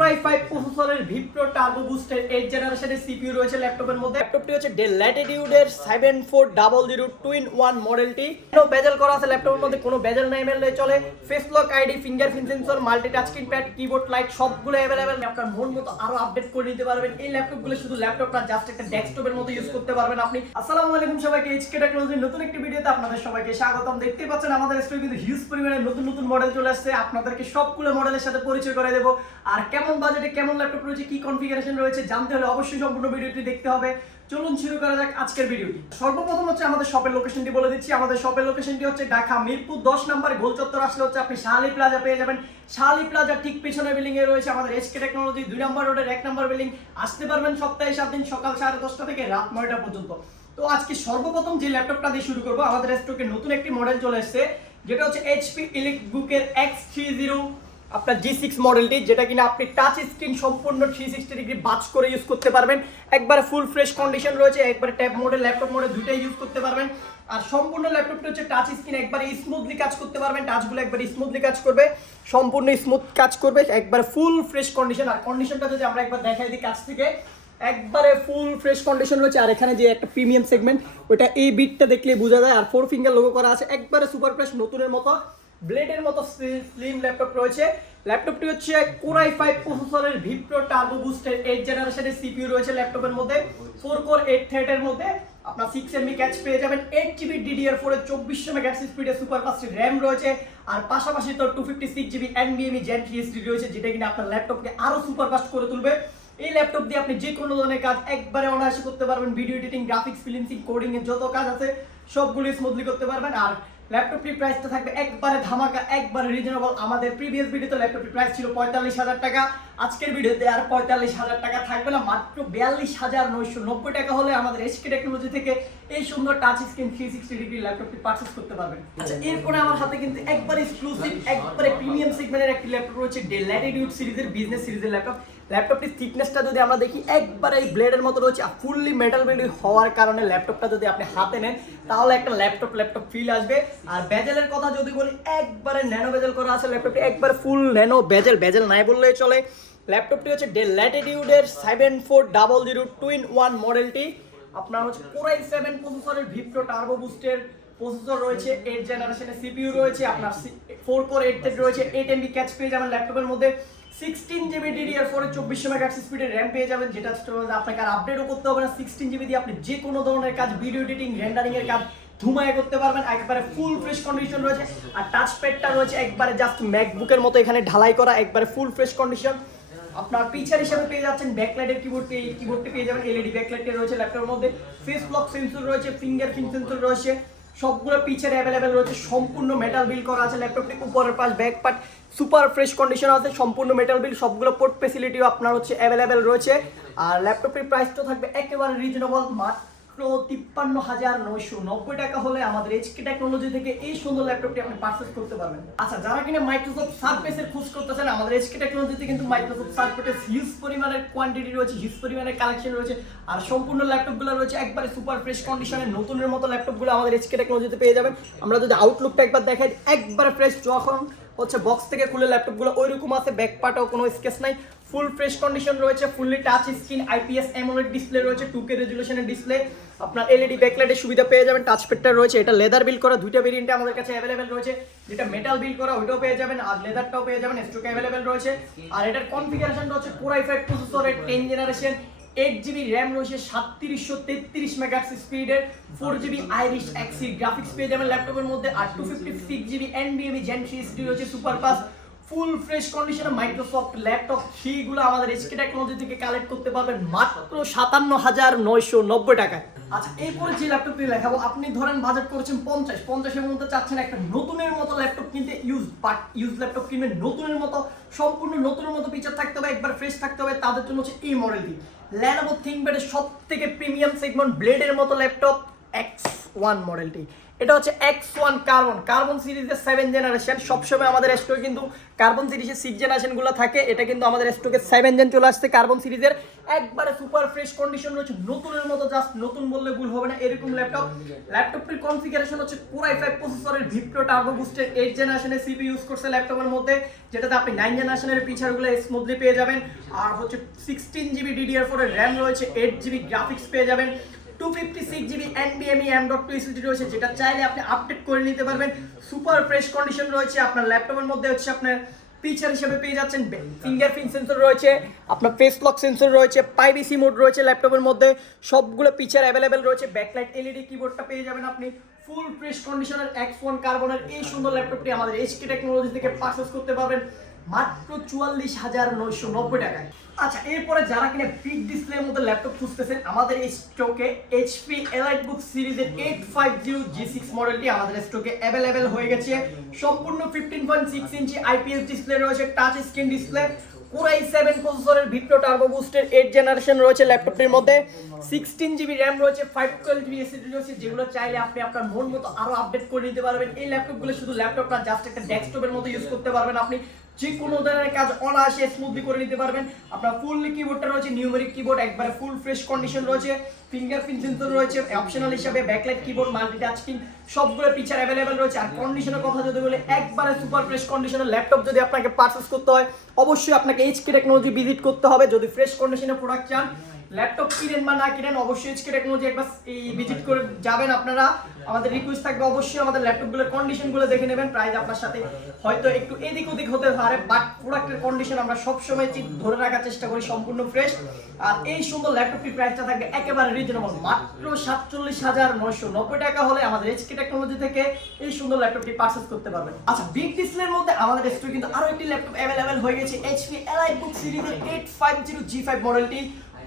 Core i 5 প্রসেসরের vPro turbo বুস্টের 8 জেনারেশনের CPU রয়েছে ল্যাপটপের মধ্যে। ল্যাপটপটি হচ্ছে ডেল ল্যাটিটিউডের 7400 2-in-1 মডেলটি। কোনো বেজেল করা আছে ল্যাপটপের মধ্যে, কোনো বেজেল নাই মেললে চলে। Face lock ID, fingerprint sensor, multi touch screen pad, keyboard light সবগুলো अवेलेबल। আপনার মন মতো আরো আপডেট করে নিতে পারবেন। এই ল্যাপটপগুলো শুধু ল্যাপটপ না, জাস্ট একটা ডেস্কটপের মতো ইউজ করতে পারবেন আপনি। আসসালামু আলাইকুম সবাইকে, এইচকে টেকনোলজির নতুন একটি ভিডিওতে আপনাদের সবাইকে স্বাগতম। দেখতেই পাচ্ছেন আমাদের স্টোরে কিন্তু হিউজ পরিমাণে নতুন নতুন মডেল চলে আসছে। আপনাদেরকে সবগুলো মডেলের সাথে পরিচয় করে দেব। আর কেমন বাজেটে কেমন ল্যাপটপ রয়েছে, কি কনফিগারেশন রয়েছে জানতে হলে অবশ্যই সম্পূর্ণ ভিডিওটি দেখতে হবে। চলুন শুরু করা যাক আজকের ভিডিওটি। সর্বপ্রথম হচ্ছে আমাদের শপের লোকেশনটি বলে দিচ্ছি। আমাদের শপের লোকেশনটি হচ্ছে ঢাকা মিরপুর 10 নম্বর গোল চত্বর আসলে হচ্ছে আপনি শাহালি প্লাজা পেয়ে যাবেন। শাহালি প্লাজা ঠিক পেছনের বিল্ডিং এ রয়েছে আমাদের এইচকে টেকনোলজি 2 নম্বর রোডের 1 নম্বর বিল্ডিং। আসতে পারবেন সপ্তাহে 7 দিন সকাল 10:30 থেকে রাত 9টা পর্যন্ত। তো আজকে সর্বপ্রথম যে ল্যাপটপটা দিয়ে শুরু করব, আমাদের স্টকে নতুন একটি মডেল চলে এসেছে, যেটা হচ্ছে এইচপি ইলিকবুকের X30 আপনার G6 মডেলটি, যেটা কিনা আপনি টাচ স্ক্রিন সম্পূর্ণ 360 ডিগ্রি বাজ করে ইউজ করতে পারবেন। একবারে ফুল ফ্রেশ কন্ডিশন রয়েছে, একবারে ট্যাব মডেল ল্যাপটপ মডেল দুটোই ইউজ করতে পারবেন। আর সম্পূর্ণ ল্যাপটপটা হচ্ছে টাচ স্ক্রিন, একবারে স্মুথলি কাজ করতে পারবেন। টাচগুলো একবারে স্মুথলি কাজ করবে, সম্পূর্ণ স্মুথ কাজ করবে, একবারে ফুল ফ্রেশ কন্ডিশন। আর কন্ডিশনটা যদি আমরা একবার দেখাই দিই কাছ থেকে, একবারে ফুল ফ্রেশ কন্ডিশন রয়েছে। আর এখানে যে একটা প্রিমিয়াম সেগমেন্ট, ওটা এই বিটটা দেখলে বোঝা যায়। আর 4 ফিঙ্গার লোগো করা আছে, একবারে সুপার ফ্রেশ নতুনের মতো ব্লেডের মতো স্লিম ল্যাপটপ রয়েছে। ল্যাপটপটি হচ্ছে কোরাই 5 প্রসেসরের ভিপ্রো টার্বো বুস্টের 8 জেনারেশনের সিপিইউ রয়েছে ল্যাপটপের মধ্যে। 4 কোর 8 থ্রেডের মধ্যে আপনার 6 এমবি ক্যাচ পেয়ে যাবেন। 8GB DDR4 এর 2400 মেগাহার্টজ স্পিডে সুপার ফাস্ট র‍্যাম রয়েছে। আর পাশাপাশি তো 256GB NVMe Gen 3 SSD রয়েছে, যেটা কিনা আপনার ল্যাপটপকে আরো সুপার ফাস্ট করে তুলবে। এই ল্যাপটপ দিয়ে আপনি যে কোনো ধরনের কাজ একবারে অনায়াসে করতে পারবেন। Video editing, graphics, freelancing, coding এর যত কাজ আছে সবগুলো স্মুথলি করতে পারবেন। আর ল্যাপটপটির প্রাইসটা থাকবে একবারে ধামাকা, একবারে রিজনেবল। আমাদের প্রিভিয়াস ভিডিওতে ল্যাপটপটির প্রাইস ছিল 45,000 টাকা। আজকের ভিডিওতে আর 45,000 টাকা থাকবে না, মাত্র 42,990 টাকা হলে আমাদের এইচকে টেকনোলজি থেকে এই সুন্দর টাচ স্ক্রিন 360 ডিগ্রি ল্যাপটপটি পারচেজ করতে পারবেন। আচ্ছা, এরপরে আমার হাতে কিন্তু একবারে এক্সক্লুসিভ, একবারে প্রিমিয়াম সেগমেন্টের একটি ল্যাপটপ রয়েছে, ডেল ল্যাটিটিউড সিরিজের বিজনেস সিরিজের ল্যাপটপ। ল্যাপটপটির থিকনেসটা যদি আমরা দেখি, একবারে এই ব্লেডের মতো রয়েছে। আর ফুললি মেটাল বিল্ড হওয়ার কারণে ল্যাপটপটা যদি আপনি হাতে নেন তাহলে একটা ল্যাপটপ ফিল আসবে। আর বেজেলের কথা যদি বলি, একবারে ন্যানো বেজেল করা আছে ল্যাপটপটি, একবারে ফুল ন্যানো বেজেল নাই বললেই চলে। ল্যাপটপটি হচ্ছে ডেল ল্যাটিটিউডের 7400 2-in-1 মডেলটি। আপনার হচ্ছে কোরাই 7 প্রসেসরের ভিপ্রো টার্বো বুস্টের প্রসেসর রয়েছে, 8 জেনারেশনের সিপিইউ রয়েছে, আপনার 4 কোর 8 থ্রেড রয়েছে, 8 এমবি ক্যাচ পেয়ে যাবেন ল্যাপটপের মধ্যে। 16GB DDR4 এর 2400 মেগাহার্টজ স্পিডের র‍্যাম পেয়ে যাবেন, যেটা আপনাকে আর আপডেটও করতে হবে না। 16GB দিয়ে আপনি যে কোনো ধরনের কাজ, ভিডিও এডিটিং, রেন্ডারিং এর কাজ ধুমায় করতে পারবেন। একবারে ফুল ফ্রেশ কন্ডিশন রয়েছে। আর টাচ প্যাডটা রয়েছে একবারে জাস্ট ম্যাকবুকের মতো এখানে ঢালাই করা, একবারে ফুল ফ্রেশ কন্ডিশন। আপনার পিকচার হিসেবে পেয়ে যাচ্ছেন ব্যাকলাইটের কিবোর্ডটি পেয়ে যাবেন, এলইডি ব্যাকলাইটের রয়েছে ল্যাপটপের মধ্যে। ফেস লক সেন্সর রয়েছে, ফিঙ্গারপ্রিন্ট সেন্সর রয়েছে, সবগুলো পিকচারে অ্যাভেলেবেল রয়েছে। সম্পূর্ণ মেটাল বিল্ড করা আছে ল্যাপটপটি, উপরের পাশ back part super fresh condition আছে, সম্পূর্ণ মেটাল বিল্ড। সবগুলো পোর্ট ফ্যাসিলিটিও আপনার হচ্ছে অ্যাভেলেবেল রয়েছে। আর ল্যাপটপটির প্রাইসটা থাকবে একেবারে রিজনেবল, মাত্র 53,990 টাকা হলে আমাদের এইচকে টেকনোলজি থেকে এই সুন্দর ল্যাপটপটি আপনি পারচেজ করতে পারবেন। আচ্ছা, যারা কিনা মাইক্রোসফট সারফেসের খোঁজ করতেছেন, আমাদের এইচকে টেকনোলজিতে কিন্তু মাইক্রোসফট সারফেসের হিউজ পরিমাণের কোয়ান্টিটি রয়েছে, হিউজ পরিমাণের কালেকশন রয়েছে। আর সম্পূর্ণ ল্যাপটপগুলো রয়েছে একবারে সুপার ফ্রেশ কন্ডিশনে, নতুনের মতো ল্যাপটপগুলো আমাদের এইচকে টেকনোলজিতে পেয়ে যাবেন। আমরা যদি আউটলুকটা একবার দেখাই, একবারে ফ্রেশ, যখন হচ্ছে বক্স থেকে খুলে ল্যাপটপগুলো ওইরকম আছে, ব্যাক পার্টেও কোনো স্কেচ নাই, ফুল ফ্রেশ কন্ডিশন রয়েছে। Fully touch screen, IPS AMOLED display রয়েছে, 2K রেজুলেশনের ডিসপ্লে। আপনার এলইডি ব্যাকলাইটের সুবিধা পেয়ে যাবেন। টাচ প্যাডটা রয়েছে, এটা লেদার বিল্ড করা, দুইটা ভেরিয়েন্টে আমাদের কাছে অ্যাভেলেবেল রয়েছে। যেটা মেটাল বিল্ড করা ওইটাও পেয়ে যাবেন, আর লেদারটাও পেয়ে যাবেন, স্টকে অ্যাভেলেবেল রয়েছে। আর এটার কনফিগারেশনটা হচ্ছে কোরাই 5 প্রসেসরের 10 জেনারেশন, 8GB র‍্যাম রয়েছে, 3733 মেগাহার্টজ স্পিডের, 4GB আইরিশ এক্সি গ্রাফিক্স পেয়ে যাবেন ল্যাপটপের মধ্যে। আর 256GB NVMe Gen 3 SSD রয়েছে সুপার ফাস্ট ফুল ফ্রেশ কন্ডিশনে। মাইক্রোসফট ল্যাপটপ সেইগুলো আমাদের এইচকে টেকনোলজি থেকে কালেক্ট করতে পারবেন মাত্র 57,990 টাকায়। আচ্ছা, এরপরে যে ল্যাপটপটি দেখাবো, আপনি ধরেন বাজেট করেছেন 50-এর মধ্যে চাচ্ছেন একটা নতুনের মতো ল্যাপটপ কিনতে, ইউজ ল্যাপটপ কিনবেন নতুনের মতো, সম্পূর্ণ নতুনের মতো ফিচার থাকতে হবে, একবার ফ্রেশ থাকতে হবে, তাদের জন্য হচ্ছে এই মডেলটি। লেনোভো থিংকপ্যাডের সব থেকে প্রিমিয়াম সেগমেন্ট ব্লেডের মতো ল্যাপটপ X1 মডেলটি। এটা হচ্ছে X1 কার্বন সিরিজের 7 জেনারেশন। সবসময় আমাদের স্টকে কিন্তু কার্বন সিরিজের 6 জেনারেশনগুলো থাকে, এটা কিন্তু আমাদের স্টকে 7 জেন চলে আসছে কার্বন সিরিজের। একবারে সুপার ফ্রেশ কন্ডিশন রয়েছে, নতুনের মতো, জাস্ট নতুন বললে ভুল হবে না এরকম ল্যাপটপটির কনফিগারেশন হচ্ছে Core i5 প্রসেসরের ভিপ্রো টার্বো বুস্টের 8 জেনারেশনের সিপি ইউজ করছে ল্যাপটপের মধ্যে, যেটাতে আপনি 9 জেনারেশনের ফিচারগুলো স্মুথলি পেয়ে যাবেন। আর হচ্ছে 16GB DDR4 এর র্যাম রয়েছে, 8GB গ্রাফিক্স পেয়ে যাবেন, 256GB NVMe M.2 SSD রয়েছে, যেটা চাইলে আপনি আপডেট করে নিতে পারবেন। সুপার ফ্রেশ কন্ডিশন রয়েছে। আপনার ল্যাপটপের মধ্যে হচ্ছে আপনার ফিচার হিসেবে পেয়ে যাচ্ছেন ফিঙ্গারপ্রিন্ট সেন্সর রয়েছে, আপনার ফেস লক সেন্সর রয়েছে, প্রাইভেসি মোড রয়েছে ল্যাপটপের মধ্যে, সবগুলো ফিচার অ্যাভেলেবেল রয়েছে। ব্যাকলাইট এলইডি কিবোর্ডটা পেয়ে যাবেন আপনি। ফুল ফ্রেশ কন্ডিশনের X1 কার্বনের এই সুন্দর ল্যাপটপটি আমাদের এইচকে টেকনোলজি থেকে পারচেজ করতে পারবেন মাত্র 44,990 টাকায়। আচ্ছা, এরপরে যারা কিনা বিগ ডিসপ্লের মধ্যে ল্যাপটপ খুঁজতেছেন, আমাদের এই স্টকে এইচপি এলাইটবুক সিরিজের 850 G6 মডেলটি আমাদের স্টকে অ্যাভেলেবেল হয়ে গেছে। সম্পূর্ণ 15.6 ইঞ্চি আইপিএস ডিসপ্লে রয়েছে, touch screen display, Core i7 প্রসেসরের ভিপ্রো টার্বো বুস্টের 8 জেনারেশন রয়েছে ল্যাপটপটির মধ্যে, 16GB র্যাম রয়েছে, 512GB এসএসডি রয়েছে, যেগুলো চাইলে আপনি আপনার মন মতো আরো আপডেট করে নিতে পারবেন। এই ল্যাপটপগুলো শুধু ল্যাপটপ না, জাস্ট একটা ডেস্কটপের মতো ইউজ করতে পারবেন আপনি। যে কোনো ধরনের কাজ অনায়াসে স্মুথলি করে নিতে পারবেন। আপনার ফুললি কিবোর্ডটা রয়েছে নিউমেরিক কিবোর্ড, একবারে ফুল ফ্রেশ কন্ডিশন রয়েছে, ফিঙ্গারপ্রিন্ট সেন্সর রয়েছে, অপশনাল হিসাবে ব্যাকলাইট কিবোর্ড, মাল্টিটাস্কিং, সবগুলো ফিচার অ্যাভেলেবেল রয়েছে। আর কন্ডিশনের কথা যদি বলি, একবারে সুপার ফ্রেশ কন্ডিশনের ল্যাপটপ যদি আপনাকে পারচেজ করতে হয়, অবশ্যই আপনাকে এইচকে টেকনোলজি ভিজিট করতে হবে। যদি ফ্রেশ কন্ডিশনের প্রোডাক্ট চান, ল্যাপটপ কিনেন বা না কিনেন, অবশ্যই এইচকে টেকনোলজি একবার ভিজিট করে যাবেন আপনারা। আমাদের রিকোয়েস্ট থাকবে অবশ্যই আমাদের ল্যাপটপগুলোর কন্ডিশনগুলো দেখে নেবেন। প্রাইস আপনার সাথে হয়তো একটু এদিক ওদিক হতে পারে, বাট প্রোডাক্টের কন্ডিশন আমরা সবসময় ধরে রাখার চেষ্টা করি সম্পূর্ণ ফ্রেশ। আর এই সুন্দর ল্যাপটপটির প্রাইসটা থাকবে একেবারে রিজনেবল, মাত্র 47,990 টাকা হলে আমাদের এইচকে টেকনোলজি থেকে এই সুন্দর ল্যাপটপটি পারচেজ করতে পারবেন। আচ্ছা, বিগ ডিসপ্লের মধ্যে আমাদের স্টকে কিন্তু আরো একটি ল্যাপটপ অ্যাভেলেবেল হয়ে গেছে, এইচপি এলাইটবুক সিরিজের 850 G5 মডেলটি।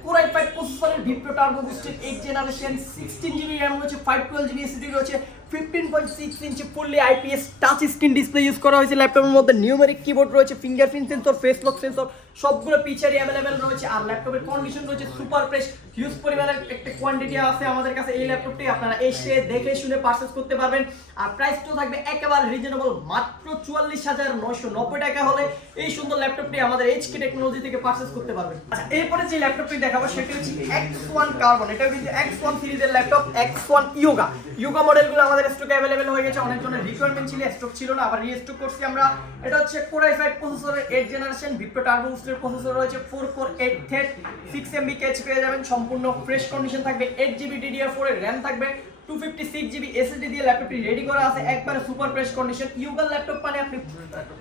Core i5 প্রসেসরের vPro turbo boosted 8 generation, 16GB RAM রয়েছে, 512GB এসএসডি রয়েছে, 15.6 inch fully IPS touch screen display use করা হয়েছে ল্যাপটপের মধ্যে, নিউমেরিক কিবোর্ড রয়েছে, fingerprint sensor, face lock sensor, সবগুলো ফিচারই অ্যাভেলেবেল রয়েছে। আর ল্যাপটপের কন্ডিশন রয়েছে সুপার ফ্রেশ, হিউজ পরিমাণের একটা কোয়ান্টিটি আছে আমাদের কাছে। এই ল্যাপটপটি আপনারা এসে দেখে শুনে পারচেজ করতে পারবেন। আর প্রাইসটাও থাকবে একেবারে রিজনেবল, মাত্র 44,990 টাকা হলে এই সুন্দর ল্যাপটপটি আমাদের এইচকে টেকনোলজি থেকে পারচেজ করতে পারবেন। আচ্ছা, এরপরে যে ল্যাপটপটি দেখাবো সেটি হচ্ছে X1 কার্বন। এটা কিন্তু X1 সিরিজের ল্যাপটপ, X1 ইয়োগা মডেলগুলো আমাদের স্টকে অ্যাভেলেবেল হয়ে গেছে। অনেকজনের রিকোয়ারমেন্ট ছিল, স্টক ছিল না, আবার রিস্টক করছি আমরা। এটা হচ্ছে Core i5 প্রসেসরের 8 জেনারেশন, ভিপ্রো টার্বো বুস্টের প্রসেসর রয়েছে, 4 কোর 8 থ্রেড, 6MB ক্যাচ পেয়ে যাবেন। সম্পূর্ণ ফ্রেশ কন্ডিশন থাকবে, 8GB DDR4 এর র্যাম থাকবে, 256GB এসএসডি দিয়ে ল্যাপটপটি রেডি করা আছে, একবারে super fresh condition. Yoga laptop মানে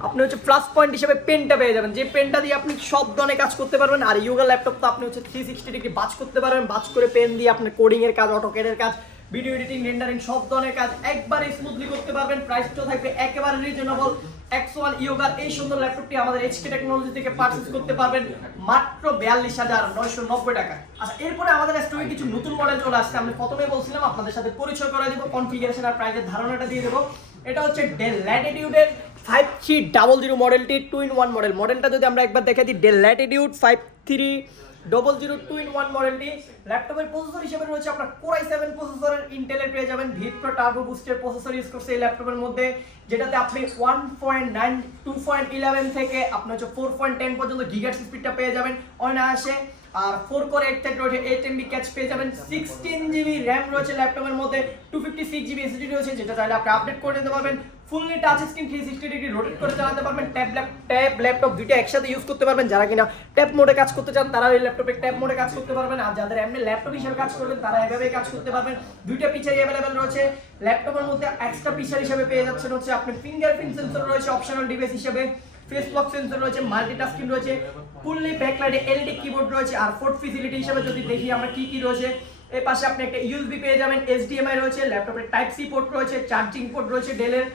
আপনি হচ্ছে প্লাস পয়েন্ট হিসেবে পেনটা পেয়ে যাবেন, যে পেনটা দিয়ে আপনি সব ধরনের কাজ করতে পারবেন। আর ইয়োগা ল্যাপটপ তো আপনি হচ্ছে 360 ডিগ্রি বাজ করতে পারবেন, বাজ করে পেন দিয়ে আপনার কোডিং এর কাজ, অটোক্যাডের কাজ, ভিডিও এডিটিং, রেন্ডারিং সব ধরনের কাজ একবারে স্মুথলি করতে পারবেন। প্রাইসটাও থাকবে একেবারে রিজনেবল। X1 ইয়োগার এই সুন্দর ল্যাপটপটি আমাদের এইচকে টেকনোলজি থেকে পারচেজ করতে পারবেন মাত্র 42,990 টাকা। আচ্ছা, এরপরে আমাদের স্টকে কিছু নতুন মডেল চলে আসছে। আমি প্রথমে বলছিলাম আপনাদের সাথে পরিচয় করে দেব, কনফিগারেশন আর প্রাইসের ধারণাটা দিয়ে দেব। এটা হচ্ছে ডেল ল্যাটিটিউডের 5300 মডেলটি, 2-in-1 মডেল। মডেলটা যদি আমরা একবার দেখে দিই, ডেল ল্যাটিটিউড 5300 2-in-1 মডেলটি। ল্যাপটপের প্রসেসর হিসেবে রয়েছে আপনার Core i7 প্রসেসরের, ইন্টেলের পেয়ে যাবেন, ভিপ্রো টার্বো বুস্টের প্রসেসর ইউজ করছে এই ল্যাপটপের মধ্যে, যেটাতে আপনি 1.9 2.11 থেকে আপনি হচ্ছে 4.10 পর্যন্ত গিগাহার্টজ স্পিডটা পেয়ে যাবেন অনায়াসে। আর 4 কোর 8 থ্রেড রয়েছে, 8MB ক্যাচ পেয়ে যাবেন, 16GB র্যাম রয়েছে ল্যাপটপের মধ্যে, 256GB এসএসডি রয়েছে, যেটা চাইলে আপনি আপডেট করে নিতে পারবেন। Fully touch screen, 360 degree rotate করে চালাতে পারবেন। ট্যাব ল্যাপটপ দুইটা একসাথে ইউজ করতে পারবেন। যারা কিনা ট্যাব মোডে কাজ করতে চান তারা এই ল্যাপটপে ট্যাব মোডে কাজ করতে পারবেন। আর যাদের এমনি ল্যাপটপ হিসেবে কাজ করবেন তারা এভাবে কাজ করতে পারবেন। দুইটা ফিচারই অ্যাভেলেবেল রয়েছে ল্যাপটপের মধ্যে। এক্সট্রা ফিচার হিসেবে পেয়ে যাচ্ছেন হচ্ছে আপনি ফিঙ্গারপ্রিন্ট সেন্সর রয়েছে, অপশনাল ডিভাইস হিসেবে ফেস লক সেন্সর রয়েছে, মাল্টিটাস্কিং রয়েছে, ফুললি ব্যাকলাইটে এলইডি কিবোর্ড রয়েছে। আর পোর্ট ফ্যাসিলিটি হিসেবে যদি দেখি আমরা কি রয়েছে, এই পাশে আপনি একটা ইউএসবি পেয়ে যাবেন, এইচডিএমআই রয়েছে, ল্যাপটপের টাইপ সি পোর্ট রয়েছে, চার্জিং পোর্ট রয়েছে, ডেলের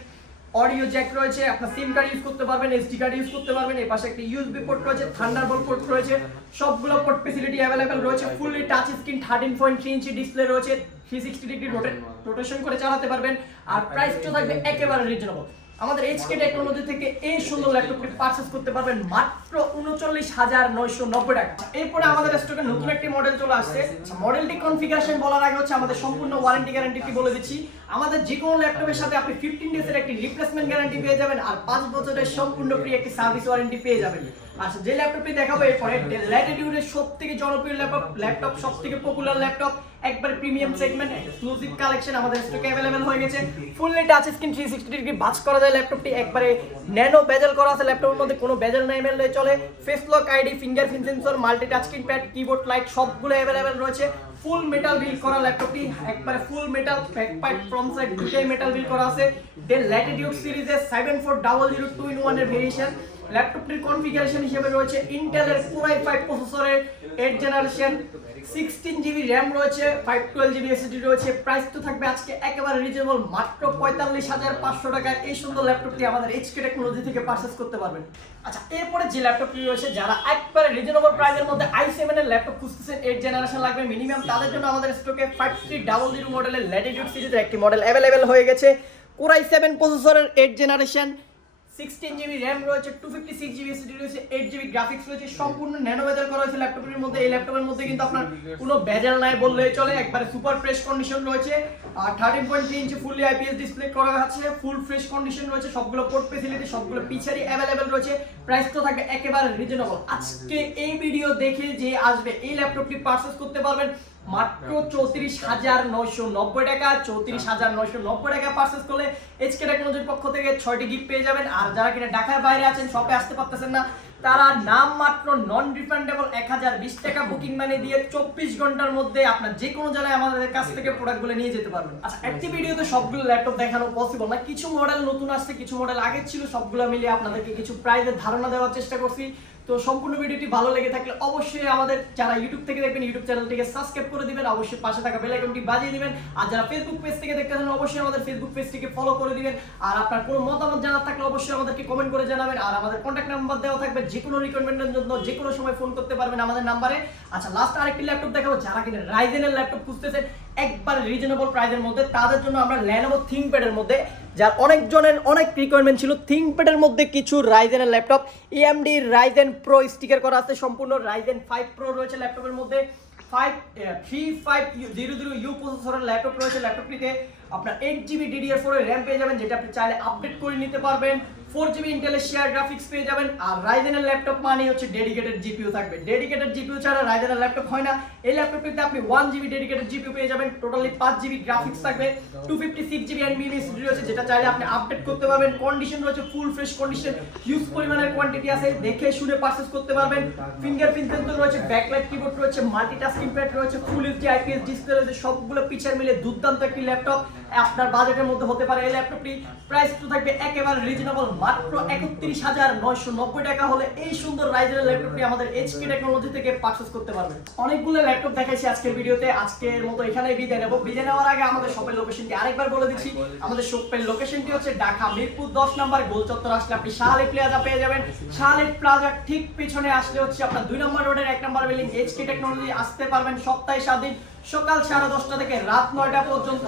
অডিও জ্যাক রয়েছে, আপনার সিম কার্ড ইউজ করতে পারবেন, এসডি কার্ড ইউজ করতে পারবেন। এই পাশে একটা ইউএসবি পোর্ট রয়েছে, থান্ডারবোল্ট পোর্ট রয়েছে, সবগুলো পোর্ট ফ্যাসিলিটি অ্যাভেলেবেল রয়েছে। Fully touch screen, 13.3 inch display রয়েছে, 360 ডিগ্রি রোটেশন করে চালাতে পারবেন। আর প্রাইসটা থাকবে একেবারে রিজনেবল, আমাদের এইচকে টেকনোলজি থেকে এই সুন্দর ল্যাপটপটি পারচেজ করতে পারবেন মাত্র ৩৯,৯৯০ টাকা। এরপরে আমাদের স্টকে নতুন একটি মডেল চলে আসছে। মডেলটি কনফিগারেশন বলার আগে হচ্ছে আমাদের সম্পূর্ণ ওয়ারেন্টি গ্যারান্টি বলে দিচ্ছি। আমাদের যে কোনো ল্যাপটপের সাথে আপনি 15 ডেজের একটি রিপ্লেসমেন্ট গ্যারান্টি পেয়ে যাবেন আর 5 বছরের সম্পূর্ণ ফ্রি একটি সার্ভিস ওয়ারেন্টি পেয়ে যাবেন। আচ্ছা, যে ল্যাপটপটি দেখাবো এরপরে ল্যাটিটিউডের সবথেকে জনপ্রিয় ল্যাপটপ সবথেকে পপুলার ল্যাপটপ, একবার প্রিমিয়াম সেগমেন্ট, এক্সক্লুসিভ কালেকশন আমাদের স্টকে अवेलेबल হয়ে গেছে। ফুললি টাচ স্ক্রিন 360 ডিগ্রি বাজ করা যায় ল্যাপটপটি, একবারে ন্যানো বেজেল করা আছে ল্যাপটপের মধ্যে, কোনো বেজেল নাই মেললে চলে। Face lock ID, fingerprint sensor, multi touch screen pad, keyboard light সবগুলো अवेलेबल রয়েছে। ফুল মেটাল বিল্ড করা ল্যাপটপটি, একবারে ফুল metal, back pipe front side দুটোই মেটাল বিল্ড করা আছে। ডেল ল্যাটিটিউড সিরিজের 7400 2-in-1 এর ভেরিয়েশন। ল্যাপটপটির কনফিগারেশন হিসেবে রয়েছে ইন্টেলের Core i5 প্রসেসরের 8th জেনারেশন, 16GB RAM রয়েছে, 512GB SSD রয়েছে। প্রাইস তো থাকবে আজকে একেবারে রিজনেবল মাত্র ৪৫,৫০০ টাকায় এই সুন্দর ল্যাপটপটি আমাদের এইচকে টেকনোলজি থেকে পারচেজ করতে পারবেন। আচ্ছা, এরপরে যে ল্যাপটপটি রয়েছে, যারা একবারে রিজনেবল প্রাইসের মধ্যে i7 এর ল্যাপটপ খুঁজতেছেন, 8th জেনারেশন লাগবে মিনিমাম, তাদের জন্য আমাদের স্টকে 5300 মডেলের ল্যাটিটিউড সিরিজের একটি মডেল अवेलेबल হয়ে গেছে। Core i7 প্রসেসরের 8th জেনারেশন, 16GB RAM রয়েছে, 256GB SSD রয়েছে, 8GB গ্রাফিক্স রয়েছে, সম্পূর্ণ ন্যানো বেজেল করা হয়েছে ল্যাপটপের মধ্যে। এই ল্যাপটপের মধ্যে কিন্তু আপনার কোনো বেজেল নাই বললেই চলে, একবারে সুপার ফ্রেশ কন্ডিশন রয়েছে। আর 13.3 ইঞ্চি ফুললি আইপিএস ডিসপ্লে করা আছে, ফুল ফ্রেশ কন্ডিশন রয়েছে, সবগুলো পোর্ট ফ্যাসিলিটি সবগুলো পিছারি अवेलेबल রয়েছে। প্রাইস তো থাকবে একেবারে রিজনেবল। আজকে এই ভিডিও দেখে যে আসবে এই ল্যাপটপটি পারচেজ করতে পারবেন মাত্র ৩৪,৯৯০ টাকা। ৩৪,৯৯০ টাকা পারচেজ করলে এইচকে টেকনোলজির পক্ষ থেকে 6টি গিফট পেয়ে যাবেন। আর যারা কিনা ঢাকার বাইরে আছেন, শপে আসতে পারতেছেন না, তারা নাম মাত্র নন রিফান্ডেবল 1020 টাকা বুকিং মানি দিয়ে 24 ঘন্টার মধ্যে আপনার যে কোনো জায়গায় আমাদের কাছ থেকে প্রোডাক্টগুলো নিয়ে যেতে পারবেন। আচ্ছা, একটি ভিডিওতে সবগুলো ল্যাপটপ দেখানো পসিবল না, কিছু মডেল নতুন আসছে, কিছু মডেল আগে ছিল, সবগুলো মিলিয়ে আপনাদেরকে কিছু প্রাইসের ধারণা দেওয়ার চেষ্টা করছি। তো সম্পূর্ণ ভিডিওটি ভালো লেগে থাকলে অবশ্যই আমাদের যারা ইউটিউব থেকে দেখবেন ইউটিউব চ্যানেলটিকে সাবস্ক্রাইব করে দিবেন, অবশ্যই পাশে থাকা বেল আইকনটি বাজিয়ে দিবেন। আর যারা ফেসবুক পেজ থেকে দেখতেছেন অবশ্যই আমাদের ফেসবুক পেজটিকে ফলো করে দিবেন। আর আপনার কোনো মতামত জানার থাকলে অবশ্যই আমাদেরকে কমেন্ট করে জানাবেন। আর আমাদের কন্ট্যাক্ট নাম্বার দেওয়া থাকবে, যে কোনো রিকমেন্ডের জন্য যে কোনো সময় ফোন করতে পারবেন আমাদের নাম্বারে। আচ্ছা, লাস্ট আরেকটি ল্যাপটপ দেখাবো, যারা কিনা রাইজেনের ল্যাপটপ খুঁজতেছেন একবার রিজনেবল প্রাইসের মধ্যে, তাদের জন্য আমরা lenovo ThinkPad-এর মধ্যে, যার অনেকজনের অনেক রিকোয়ারমেন্ট ছিল, ThinkPad-এর মধ্যে কিছু রাইজেনের laptop, AMD Ryzen Pro sticker করা আছে, সম্পূর্ণ Ryzen 5 Pro রয়েছে ল্যাপটপের মধ্যে। 3500U প্রসেসরের ল্যাপটপ রয়েছে। ল্যাপটপটিতে আপনার 8GB DDR4 এর RAM পেয়ে যাবেন, যেটা আপনি চাইলে আপডেট করে নিতে পারবেন। 4GB ইন্টেলের শেয়ার গ্রাফিক্স পেয়ে যাবেন। আর রাইজেনের ল্যাপটপ মানে হচ্ছে ডেডিকেটেড জিপিইউ থাকবে, ডেডিকেটেড জিপিইউ ছাড়া রাইজেনের ল্যাপটপ হয় না। এই ল্যাপটপটিতে আপনি 1GB ডেডিকেটেড জিপিইউ পেয়ে যাবেন, টোটালি 5GB গ্রাফিক্স থাকবে, 256GB NVMe SSD রয়েছে, যেটা চাইলে আপনি আপডেট করতে পারবেন। কন্ডিশন রয়েছে ফুল ফ্রেশ কন্ডিশন, হিউজ পরিমাণের কোয়ান্টিটি আছে, দেখে শুনে পারচেজ করতে পারবেন। ফিঙ্গারপ্রিন্ট সেন্সর রয়েছে, ব্যাকলাইট কিবোর্ড রয়েছে, মাল্টিটাস্কিং প্যাড রয়েছে, ফুল এইচডি আইপিএস ডিসপ্লে রয়েছে, সবগুলো পিছার মিলে দুর্দান্ত একটি ল্যাপটপ আপনার বাজেটের মধ্যে হতে পারে। এই ল্যাপটপটি প্রাইস তো থাকবে একেবারে রিজনেবল মাত্র ৩১,৯৯০ টাকা হলে এই সুন্দর রাইজেনের ল্যাপটপটি আমাদের এইচকে টেকনোলজি থেকে পারচেজ করতে পারবেন। অনেকগুলো ল্যাপটপ দেখাইছি আজকের ভিডিওতে, আজকের মতো এখানেই বিদায় নেব। বিদায় নেওয়ার আগে আমাদের শপের লোকেশনটি আরেকবার বলে দিচ্ছি। আমাদের শপের লোকেশনটি হচ্ছে ঢাকা মিরপুর 10 নম্বর গোল চত্বর আসলে আপনি শাহালিক প্লাজা পেয়ে যাবেন। শাহালিক প্লাজার ঠিক পিছনে আসলে হচ্ছে আপনার 2 নম্বর রোডের 1 নম্বর বিল্ডিং এইচকে টেকনোলজি। আসতে পারবেন সপ্তাহে 7 দিন, সকাল 10:30 থেকে রাত 9টা পর্যন্ত।